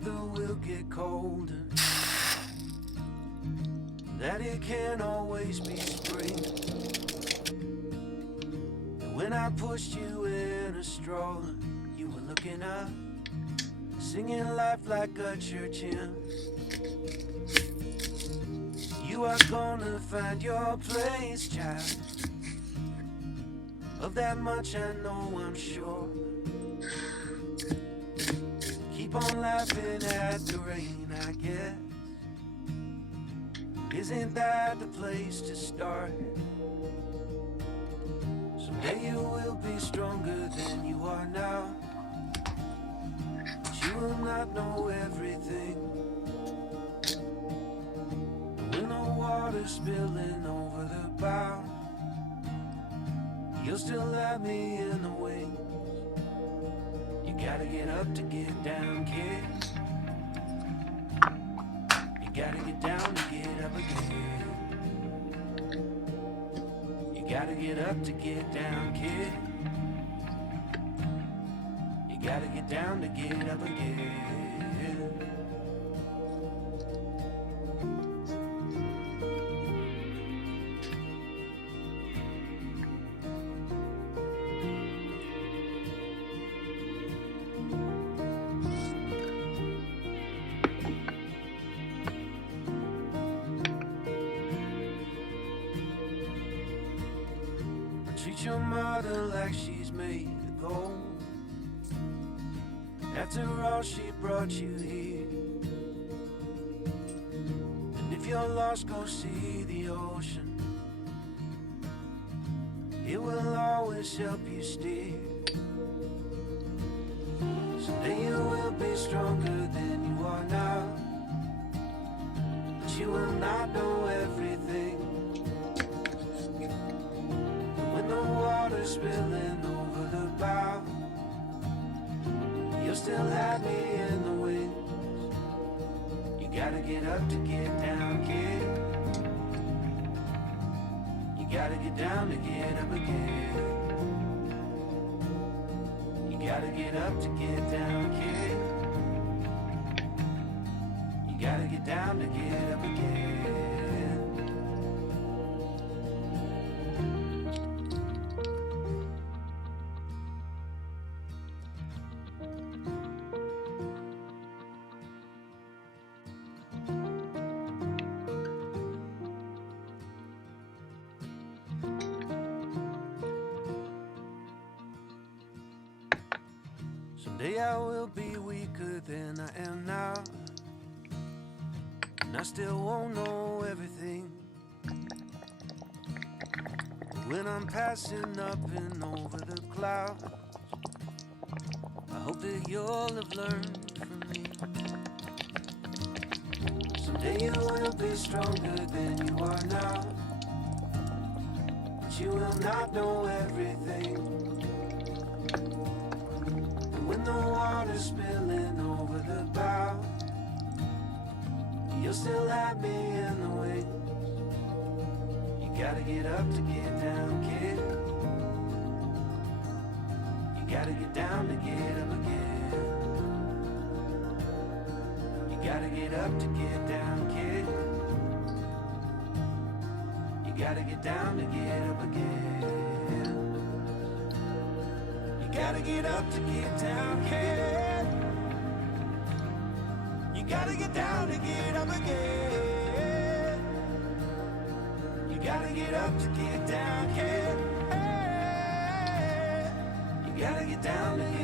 weather will get colder, that it can't always be spring. And when I pushed you in a stroller, you were looking up, singing life like a church hymn. You are gonna find your place, child. Of that much I know, I'm sure. Keep on laughing at the rain, I guess. Isn't that the place to start? Someday you will be stronger than you are now, but you will not know everything. When the water's spilling over the bow, you'll still have me in the wings. You gotta get up to get down, kid. You gotta get down to get up again. You gotta get up to get down, kid. You gotta get down to get up again. Treat your mother like she's made of gold. After all, she brought you here. And if you're lost, go see the ocean. It will always help you steer. Someday you will be stronger than you are now, but you will not know everything. Spilling over the bow, you'll still have me in the wings. You gotta get up to get down, kid. You gotta get down to get up again. You gotta get up to get down, kid. You gotta get down to get up again. Someday I will be weaker than I am now, and I still won't know everything. But when I'm passing up and over the clouds, I hope that you'll have learned from me. Someday you will be stronger than you are now, but you will not know everything. When the water's spilling over the bow, you'll still have me in the wings. You gotta get up to get down, kid. You gotta get down to get up again. You gotta get up to get down, kid. You gotta get down to get up again. You gotta get up to get down, kid. You gotta get down to get up again. You gotta get up to get down, kid. Hey, you gotta get down to get